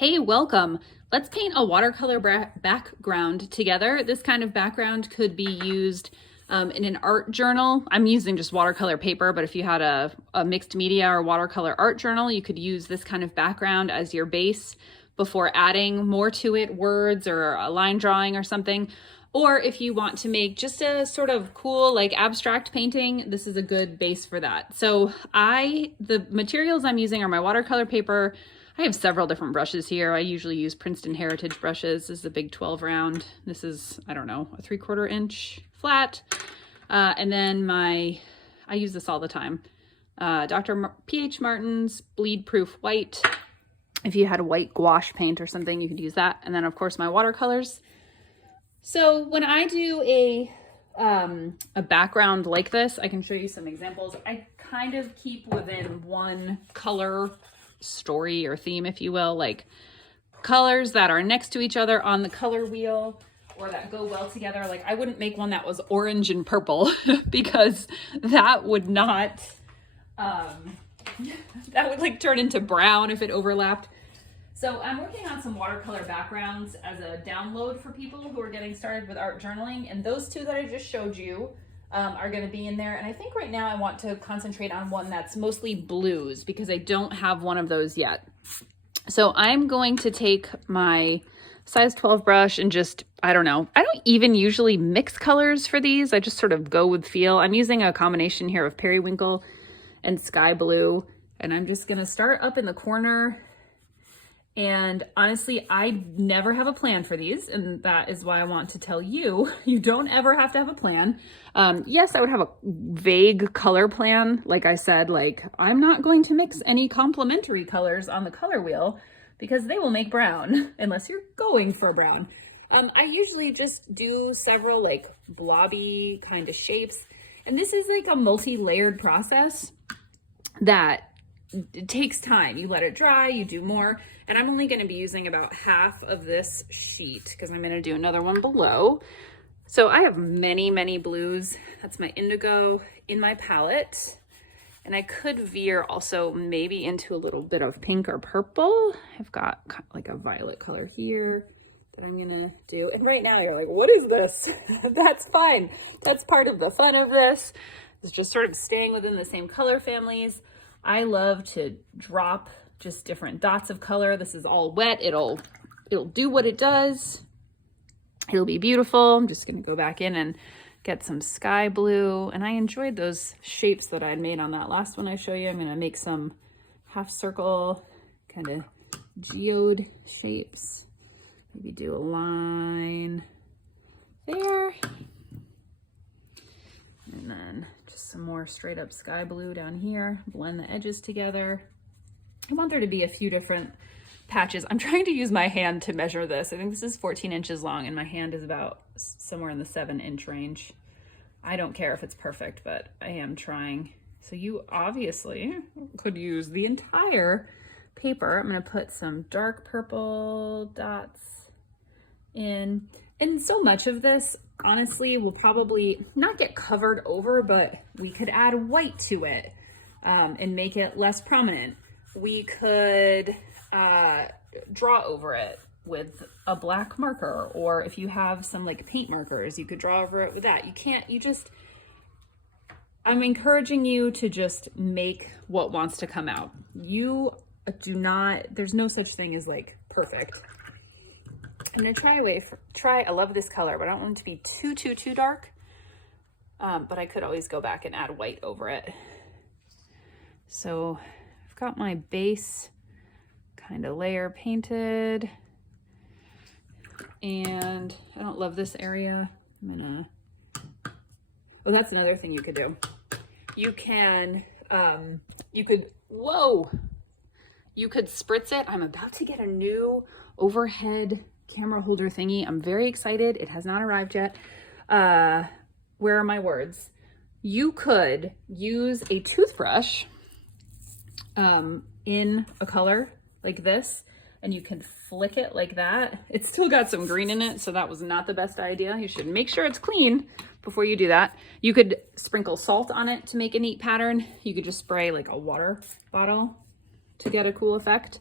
Hey, welcome. Let's paint a watercolor background together. This kind of background could be used in an art journal. I'm using just watercolor paper, but if you had a mixed media or watercolor art journal, you could use this kind of background as your base before adding more to it, words or a line drawing or something. Or if you want to make just a sort of cool, like abstract painting, this is a good base for that. So the materials I'm using are my watercolor paper. I have several different brushes here. I usually use Princeton Heritage brushes. This is a big 12 round. This is, I don't know, a 3/4 inch flat. And then I use this all the time. Dr. P.H. Martin's Bleed Proof White. If you had a white gouache paint or something, you could use that. And then of course my watercolors. So when I do a background like this, I can show you some examples. I kind of keep within one color story or theme, if you will, like colors that are next to each other on the color wheel or that go well together. Like I wouldn't make one that was orange and purple because that would not, that would like turn into brown if it overlapped. So I'm working on some watercolor backgrounds as a download for people who are getting started with art journaling. And those two that I just showed you are going to be in there. And I think right now I want to concentrate on one that's mostly blues because I don't have one of those yet. So I'm going to take my size 12 brush and just, I don't know, I don't even usually mix colors for these. I just sort of go with feel. I'm using a combination here of periwinkle and sky blue. And I'm just going to start up in the corner. And honestly, I never have a plan for these, and that is why I want to tell you, you don't ever have to have a plan. Yes, I would have a vague color plan. Like I said, like I'm not going to mix any complementary colors on the color wheel because they will make brown unless you're going for brown. I usually just do several like blobby kind of shapes. And this is like a multi-layered process that it takes time. You let it dry, you do more. And I'm only going to be using about half of this sheet because I'm going to do another one below. So I have many, many blues. That's my indigo in my palette. And I could veer also maybe into a little bit of pink or purple. I've got like a violet color here that I'm going to do. And right now you're like, what is this? That's fine. That's part of the fun of this. It's just sort of staying within the same color families. I love to drop just different dots of color. This is all wet. It'll do what it does. It'll be beautiful. I'm just gonna go back in and get some sky blue. And I enjoyed those shapes that I had made on that last one I show you. I'm gonna make some half circle kind of geode shapes. Maybe do a line there. And then just some more straight up sky blue down here. Blend the edges together. I want there to be a few different patches. I'm trying to use my hand to measure this. I think this is 14 inches long and my hand is about somewhere in the 7-inch range. I don't care if it's perfect, but I am trying. So you obviously could use the entire paper. I'm gonna put some dark purple dots in. And so much of this, honestly, will probably not get covered over, but we could add white to it and make it less prominent. We could draw over it with a black marker, or if you have some like paint markers, you could draw over it with that. I'm encouraging you to just make what wants to come out. There's no such thing as like perfect. I'm gonna I love this color, but I don't want it to be too dark. But I could always go back and add white over it. So I've got my base kind of layer painted. And I don't love this area. Oh, that's another thing you could do. You could spritz it. I'm about to get a new overhead camera holder thingy. I'm very excited. It has not arrived yet. Where are my words? You could use a toothbrush in a color like this, and you can flick it like that. It's still got some green in it, so that was not the best idea. You should make sure it's clean before you do that. You could sprinkle salt on it to make a neat pattern. You could just spray like a water bottle to get a cool effect.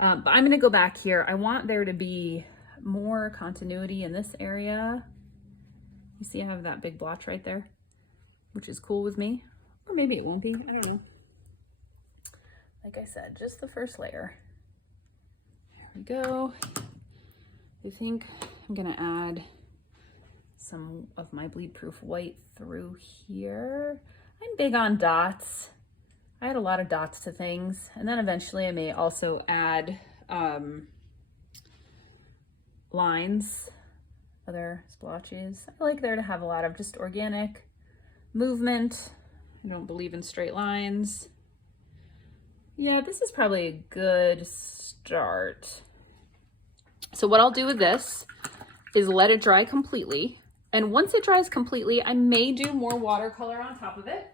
But I'm gonna go back here. I want there to be more continuity in this area. You see I have that big blotch right there, which is cool with me. Or maybe it won't be, I don't know. Like I said, just the first layer. There we go. I think I'm gonna add some of my bleed proof white through here. I'm big on dots. I add a lot of dots to things. And then eventually I may also add lines, other splotches. I like there to have a lot of just organic movement. I don't believe in straight lines. Yeah, this is probably a good start. So what I'll do with this is let it dry completely. And once it dries completely, I may do more watercolor on top of it.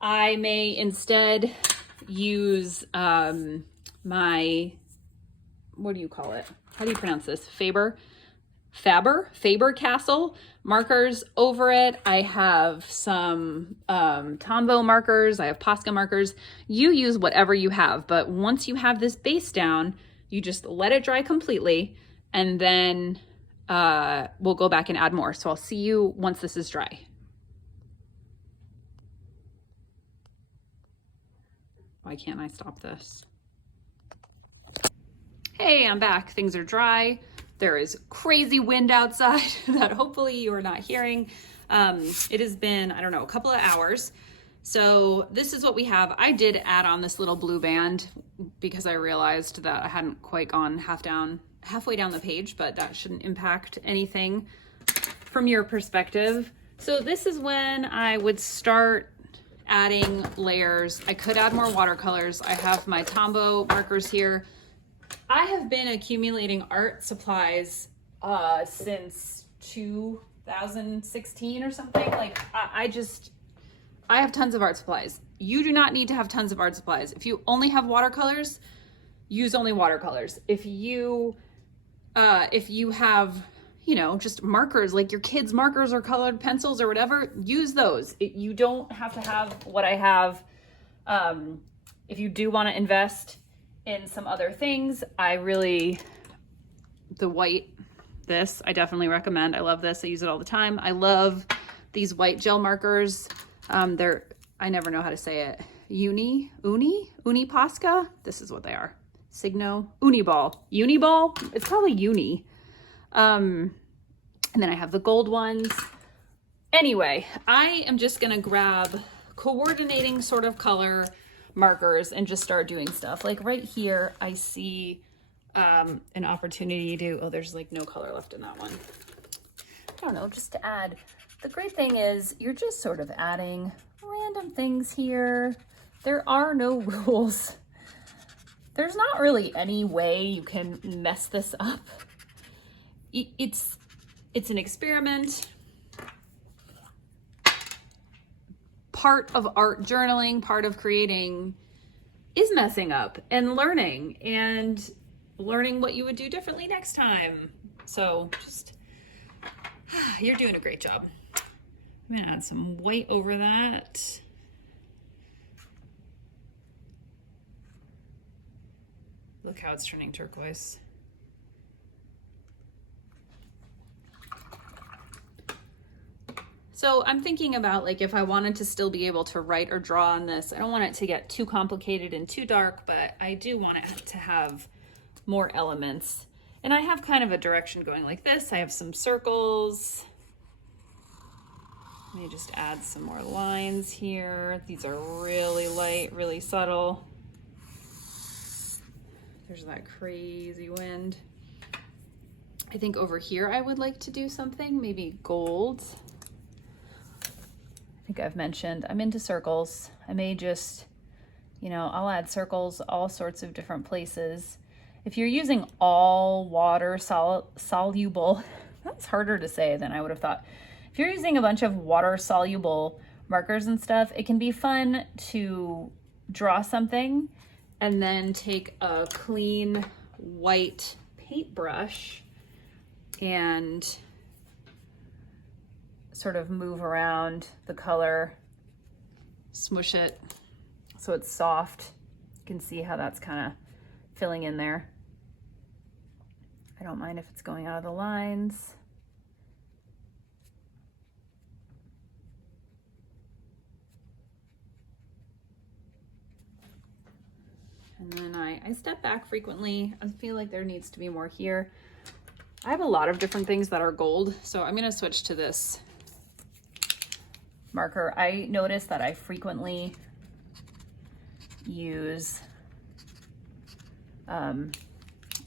I may instead use my, what do you call it? How do you pronounce this? Faber-Castell markers over it. I have some Tombow markers. I have Posca markers. You use whatever you have, but once you have this base down, you just let it dry completely, and then we'll go back and add more. So I'll see you once this is dry. Why can't I stop this? Hey, I'm back. Things are dry. There is crazy wind outside that hopefully you are not hearing. It has been, I don't know, a couple of hours. So this is what we have. I did add on this little blue band because I realized that I hadn't quite gone halfway down the page, but that shouldn't impact anything from your perspective. So this is when I would start adding layers. I could add more watercolors. I have my Tombow markers here. I have been accumulating art supplies since 2016 or something. Like I have tons of art supplies. You do not need to have tons of art supplies. If you only have watercolors, use only watercolors. If you have, you know, just markers, like your kids' markers or colored pencils or whatever, use those. You don't have to have what I have. If you do want to invest in some other things, the white, this, I definitely recommend. I love this. I use it all the time. I love these white gel markers. I never know how to say it. Uni Posca. This is what they are. Signo, Uniball. It's probably Uni. And then I have the gold ones. Anyway, I am just gonna grab coordinating sort of color markers and just start doing stuff. Like right here, I see an opportunity to, oh, there's like no color left in that one. I don't know, just to add. The great thing is you're just sort of adding random things here. There are no rules. There's not really any way you can mess this up. It's an experiment. Part of art journaling, part of creating is messing up and learning what you would do differently next time. So just, you're doing a great job. I'm gonna add some white over that. Look how it's turning turquoise. So I'm thinking about, like, if I wanted to still be able to write or draw on this, I don't want it to get too complicated and too dark, but I do want it to have more elements. And I have kind of a direction going like this. I have some circles. Let me just add some more lines here. These are really light, really subtle. There's that crazy wind. I think over here I would like to do something, maybe gold. I think I've mentioned I'm into circles. I may just, you know, I'll add circles all sorts of different places. If you're using all water soluble, that's harder to say than I would have thought. If you're using a bunch of water soluble markers and stuff, it can be fun to draw something and then take a clean white paintbrush and sort of move around the color, smush it so it's soft. You can see how that's kind of filling in there. I don't mind if it's going out of the lines. And then I step back frequently. I feel like there needs to be more here. I have a lot of different things that are gold, so I'm gonna switch to this marker. I notice that I frequently use, I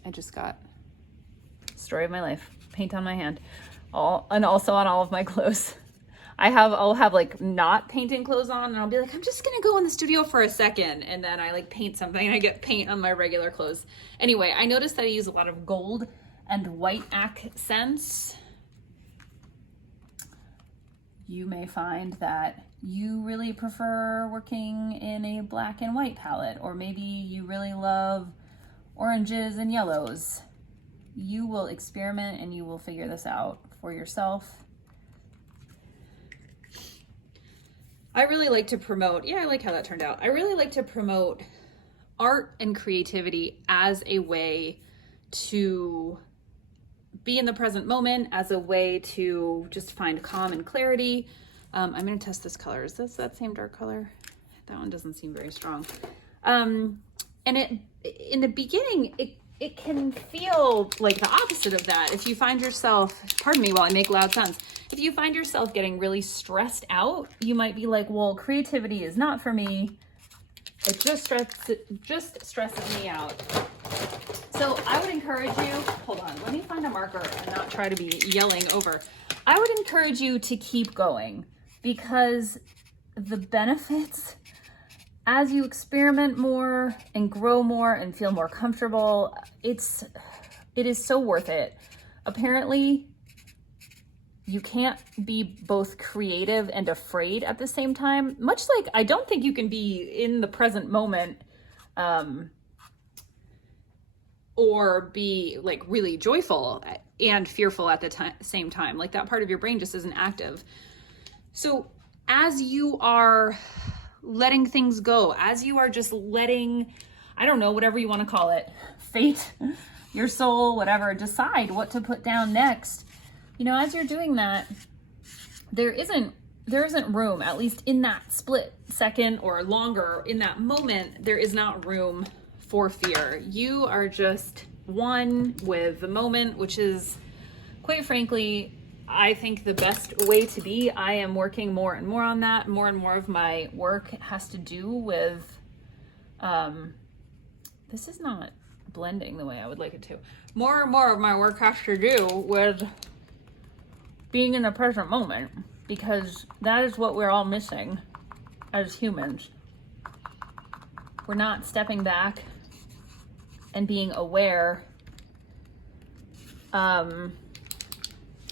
just got story of my life, paint on my hand, and also on all of my clothes. I'll have like not painting clothes on, and I'll be like, I'm just gonna go in the studio for a second, and then I like paint something and I get paint on my regular clothes. Anyway, I noticed that I use a lot of gold and white accents. You may find that you really prefer working in a black and white palette, or maybe you really love oranges and yellows. You will experiment and you will figure this out for yourself. I really like to promote, I like how that turned out. I really like to promote art and creativity as a way to be in the present moment, as a way to just find calm and clarity. I'm gonna test this color. Is this that same dark color? That one doesn't seem very strong. And in the beginning, it can feel like the opposite of that. If you find yourself, pardon me while I make loud sounds, if you find yourself getting really stressed out, you might be like, well, creativity is not for me. It just stresses me out. So I would encourage you, hold on, let me find a marker and not try to be yelling over. I would encourage you to keep going, because the benefits, as you experiment more and grow more and feel more comfortable, it is so worth it. Apparently, you can't be both creative and afraid at the same time. Much like I don't think you can be in the present moment or be like really joyful and fearful at the same time. Like that part of your brain just isn't active. So as you are letting things go, as you are just letting, I don't know, whatever you want to call it, fate, your soul, whatever, decide what to put down next. You know, as you're doing that, there isn't room, at least in that split second or longer, in that moment, there is not room for fear. You are just one with the moment, which is, quite frankly, I think the best way to be. I am working more and more on that. More and more of my work has to do with, this is not blending the way I would like it to. More and more of my work has to do with being in the present moment, because that is what we're all missing as humans. We're not stepping back and being aware of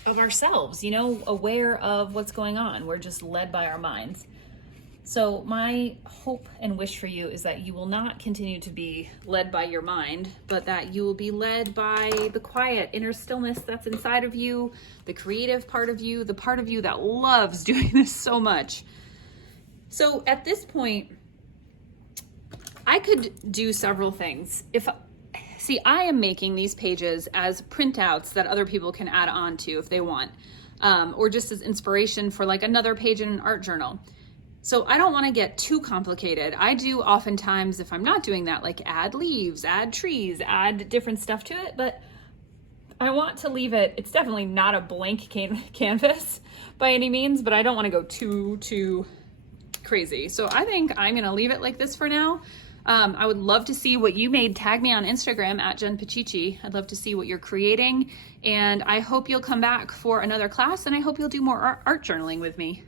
ourselves, you know, aware of what's going on. We're just led by our minds. So my hope and wish for you is that you will not continue to be led by your mind, but that you will be led by the quiet inner stillness that's inside of you, the creative part of you, the part of you that loves doing this so much. So at this point, I could do several things. I am making these pages as printouts that other people can add on to if they want, or just as inspiration for like another page in an art journal. So I don't want to get too complicated. I do oftentimes, if I'm not doing that, like add leaves, add trees, add different stuff to it, but I want to leave it, it's definitely not a blank canvas by any means, but I don't want to go too crazy. So I think I'm going to leave it like this for now. I would love to see what you made. Tag me on Instagram at Jen Pacici. I'd love to see what you're creating, and I hope you'll come back for another class, and I hope you'll do more art journaling with me.